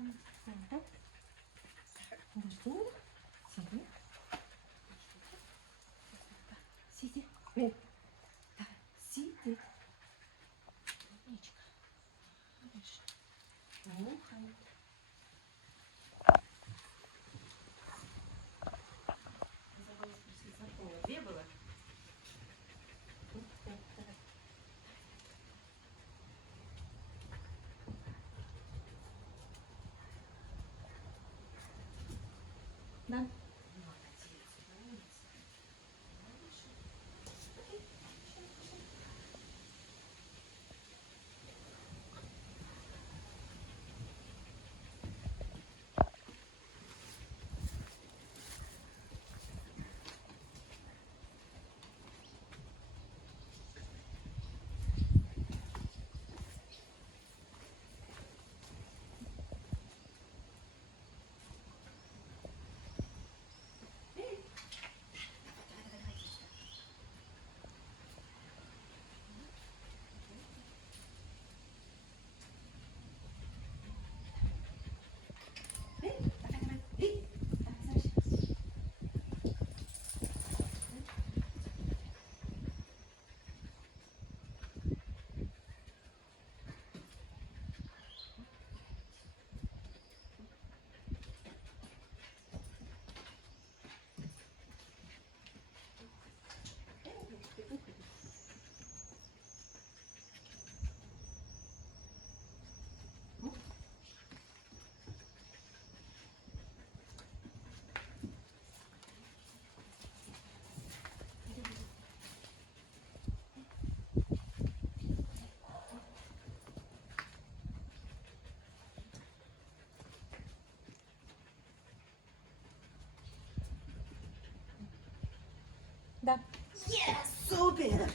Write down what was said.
Так. Подожди. Сиди. Сиди. Давай. Сиди. Умничка. Хорошо. Нюхай. Забыла спросить, знакомые. Две было? Да. Молодец, умница. Хорошо. Окей. Пошли. Да. Є, супер!